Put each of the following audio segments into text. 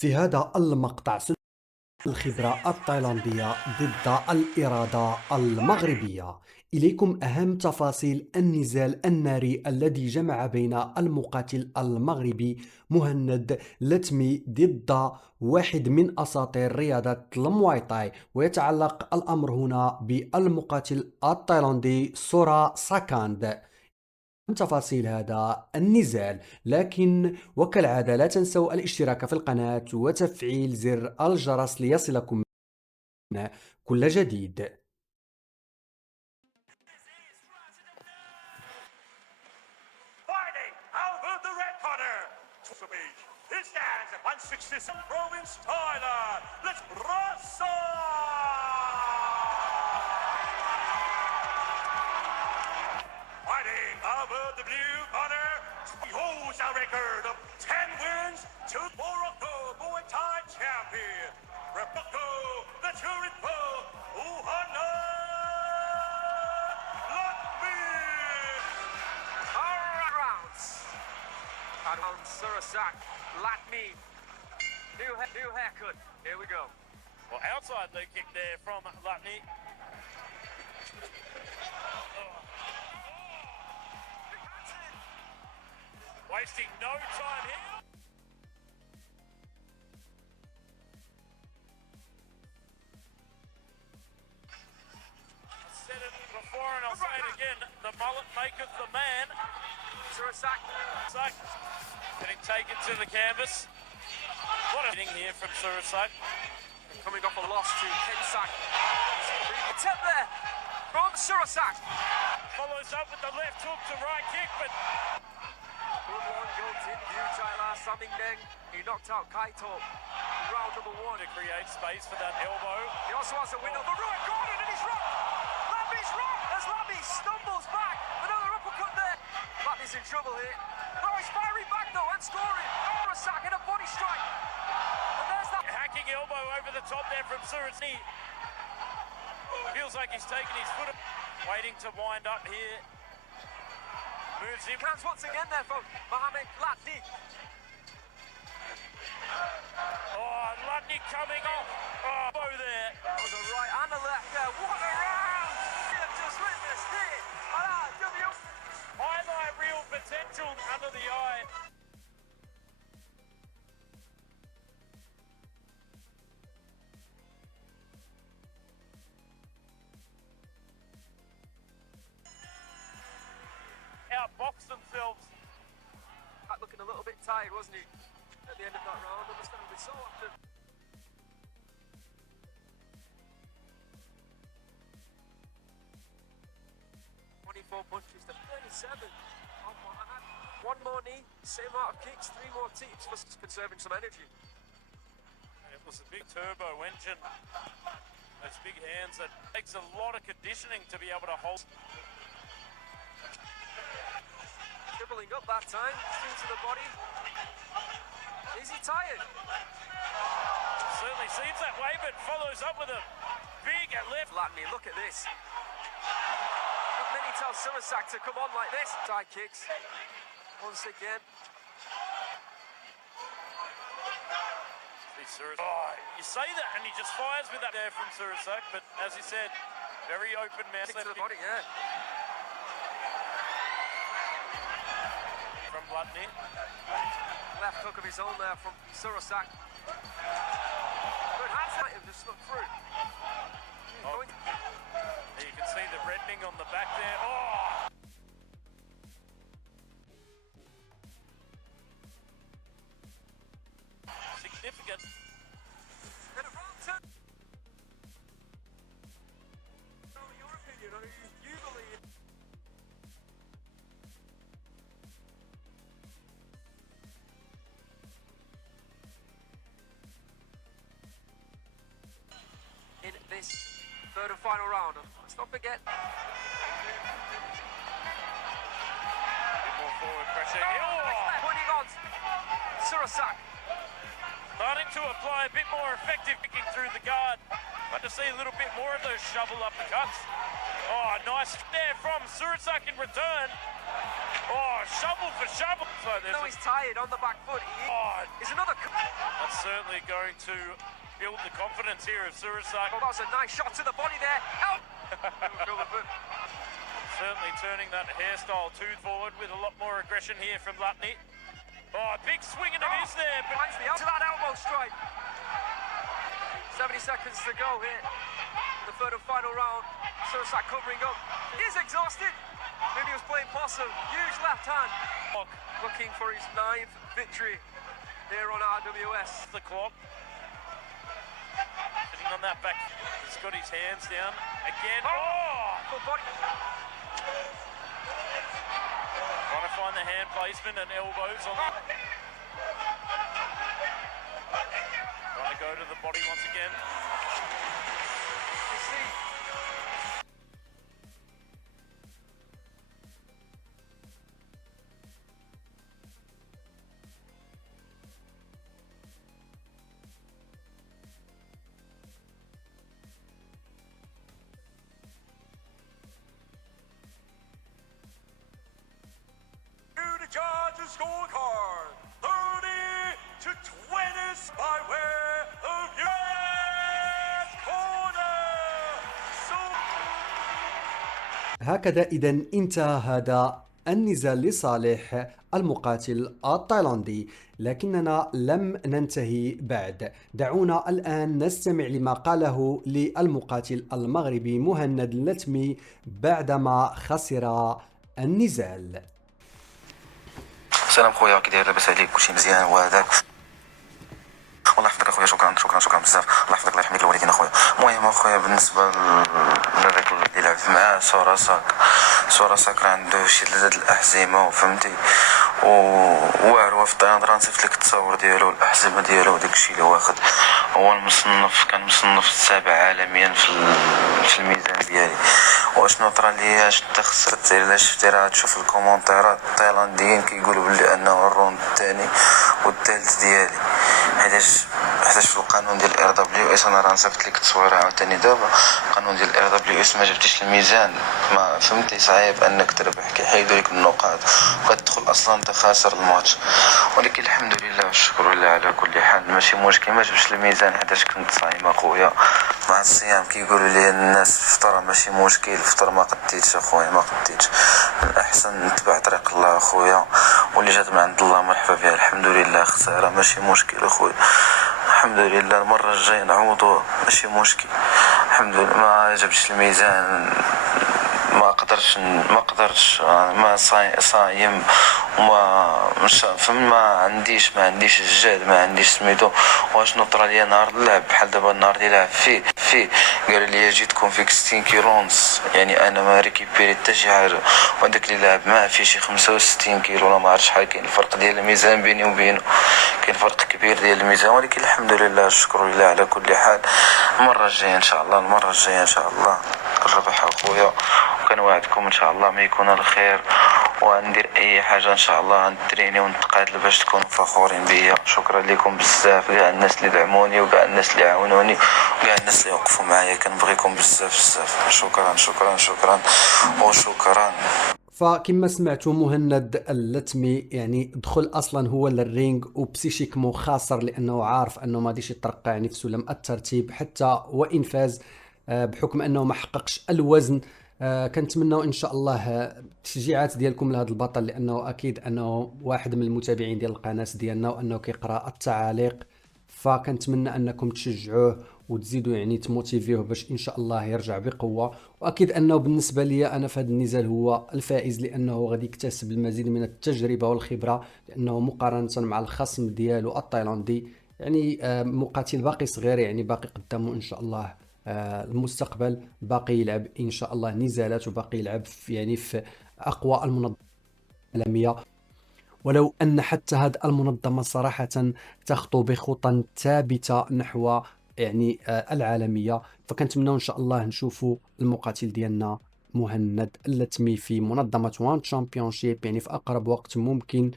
في هذا المقطع الخبرة التايلاندية ضد الإرادة المغربية. إليكم أهم تفاصيل النزال الناري الذي جمع بين المقاتل المغربي مهند لتمي ضد واحد من أساطير رياضة المواي تاي، ويتعلق الأمر هنا بالمقاتل التايلاندي سورا ساكاند. تفاصيل هذا النزال، لكن وكالعادة لا تنسوا الاشتراك في القناة وتفعيل زر الجرس ليصلكم كل جديد. Fighting over the red corner. He stands at 167 province Thailand. Let's Fighting over the blue corner. He holds a record of 10 wins to Morocco Muay Thai champion. Rebecca the Churipo Uhana Lakmi. Rounds. On Surasak, Latmi. New haircut. Here we go. Well, outside leg kick there from Lutney. Wasting no time here. I said it before and I'll say it again. The mullet maketh the man. Surasak. Getting taken to the canvas. What a hitting here from Surasak. Coming off a loss to Kensak. Tip there from Surasak. Follows up with the left hook to right kick, but One goal in Ujala Samingdeng. He knocked out Kaito. Round number one. to create space for that elbow. He also has a window. The right corner and he's rocked. Lammy's rocked as Lammy stumbles back. Another uppercut there. Lammy's in trouble here. Oh, he's firing back though and scoring. Surasak in a body strike. And there's that. Hacking elbow over the top there from Surasni. Feels like he's taking his foot. Waiting to wind up here. Moves him. Counts once again there from Mohamed Latni. Oh, Lutney coming off. Oh, bow there. That was a right and a left there. What a round! You have just witnessed it. W. Highlight real potential under the eye. Outbox themselves. Looking a little bit tired, wasn't he? At the end of that round, understandably so after. 24 punches to 37. One more knee, same amount of kicks, 3 more teeps for conserving some energy. It was a big turbo engine. Those big hands, that takes a lot of conditioning to be able to hold. Dribbling up that time, through to the body. Is he tired? Certainly seems that way, but follows up with a big left. Latney, look at this. Not many tell Surasak to come on like this. Side kicks. Once again. Oh, you say that and he just fires with that there from Surasak, but as you said, very open mouth. Kick to the body, yeah. From Lutney. Left hook of his own there from Surasak. Good hands might have just slipped through. Oh. You can see the reddening on the back there. Oh! Significant. And a round two. Your opinion, you believe. In this third and final round. Let's not forget. A bit more forward pressure. Oh! Pointing on Surasak. Starting to apply a bit more effective kicking through the guard. But to see a little bit more of those shovel uppercuts. Oh, nice there from Surasak in return. Oh, shovel for shovel. So No, he's tired on the back foot. He's another. that's certainly going to build the confidence here of Surasaki. Oh, that was a nice shot to the body there. Help! Certainly turning that hairstyle tooth forward with a lot more aggression here from Lutney. Oh, a big swing and a miss there. But Finds the to that elbow strike. 70 seconds to go here. The third and final round. Surasaki covering up. He's exhausted. Maybe he was playing possum. Huge left hand. Looking for his 9th victory here on RWS. the clock. Sitting on that back. He's got his hands down again. Oh! Full body. Trying to find the hand placement and elbows on the... Trying to go to the body once again. You see. To judge the scorecard, 30-20 by way of US corner. هكذا إذن انتهى هذا النزال لصالح المقاتل التايلاندي، لكننا لم ننتهي بعد. دعونا الآن نستمع لما قاله للمقاتل المغربي مهند اللتمي بعدما خسر النزال. سلام خويا، كي داير؟ لاباس عليك؟ كلشي مزيان وهذاك؟ الله يحفظك اخويا، شكرا بزاف، الله يحفظك، الله يحميك الوالدين اخويا. المهم اخويا بالنسبه للراجل اللي لعب معاه سوراساك راه عنده شي 3 الاحزمه وفهمتي، واعر في الطيران. راه نصيفط لك التصاور ديالو الاحزمه ديالو وداكشي اللي واخد. هو كان مصنف السابع عالميا في الميزان ديالي. واشنو طرا ليا؟ شتا خسرت. الا شفتي راه تشوف الكومونتيرات التايلانديين كيقولوا بلي انه الروند الثاني والثالث ديالي، حيتاش في القانون ديال الار دبليو اس. انا راه نصيفط لك التصويره عاوتاني دابا. القانون ديال الار دبليو اس ما جبتيش الميزان، ما فهمتي، صعيب انك تربح، كيحيدوا لك النقاط وكتدخل اصلا انت خاسر الماتش. ولكن الحمد لله والشكر لله على كل حال، ماشي مشكل. ما جبتش الميزان حيتاش كنت صايم اخويا مع الصيام. كيقولوا لي الناس فطر، ماشي مشكل، فطر ما قديتش اخويا، ما قديتش. من الاحسن نتبع طريق الله اخويا، واللي جات من عند الله مرحبا بها. الحمد لله، خساره ماشي مشكل اخويا، الحمد لله. المره الجايه نعوضوها، ماشي مشكل. الحمد لله ما جبتش الميزان، ما قدرتش ما صايم وما مش فهم. ما عنديش الجهد، ما عنديش سميتو. واش نطرا ليا نهار اللعب بحال دابا النهار اللي لعب فيه قالوا لي جيتكم فيك 60 كيلو ونص، يعني انا ما ريكيبيري حتى شي حاجه. وهذاك اللي لعب معاه فيه شي 65 كيلو ولا ما عرفتش شحال. كاين الفرق ديال الميزان بيني وبينه، كاين فرق كبير ديال الميزان. ولكن الحمد لله الشكر لله على كل حال. المره الجايه ان شاء الله الربح اخويا، وكنوعدكم ان شاء الله ما يكون الخير، وندير اي حاجه ان شاء الله. نتريني ونتقاتل باش تكونوا فخورين بيا. شكرا لكم بزاف، كاع الناس اللي دعموني وكاع الناس اللي عاونوني وكاع الناس اللي وقفوا معايا. كنبغيكم بزاف. شكرا وشكرا. فكما سمعتوا مهند اللتمي يعني دخل اصلا هو للرينج وبسيشيكمو خاسر، لانه عارف انه ما غاديش يترقى يعني في سلم الترتيب حتى وان فاز، بحكم انه ما حققش الوزن. كنتمنوا ان شاء الله التشجيعات ديالكم لهذا البطل، لانه اكيد انه واحد من المتابعين ديال القناه ديالنا وانه كيقرا التعاليق. فكنتمنى انكم تشجعوه وتزيدوا يعني تموتيفيوه باش ان شاء الله يرجع بقوه. واكيد انه بالنسبه لي انا في هذا النزال هو الفائز، لانه غادي يكتسب المزيد من التجربه والخبره، لانه مقارنه مع الخصم ديالو التايلاندي يعني مقاتل باقي صغير، يعني باقي قدامه ان شاء الله المستقبل، باقي يلعب ان شاء الله نزالات، وباقي يلعب في اقوى المنظمات العالميه. ولو أن حتى هذه المنظمة صراحة تخطو بخطى ثابتة نحو يعني العالمية. فكنتمنى إن شاء الله نشوفوا المقاتل ديالنا مهند اللتمي في منظمة وان تشامبيونشيب يعني في أقرب وقت ممكن.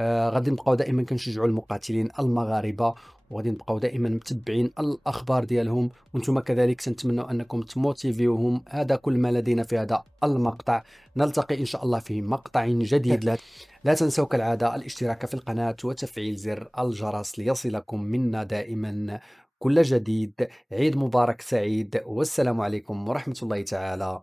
غادي نبقاو دائما كنشجعوا المقاتلين المغاربة، وغادي نبقاو دائما متبعين الاخبار ديالهم، وانتم كذلك تنتمنوا انكم تموتيفيوهم. هذا كل ما لدينا في هذا المقطع. نلتقي ان شاء الله في مقطع جديد. لا تنسوا كالعادة الاشتراك في القناة وتفعيل زر الجرس ليصلكم منا دائما كل جديد. عيد مبارك سعيد، والسلام عليكم ورحمة الله تعالى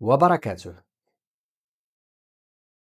وبركاته.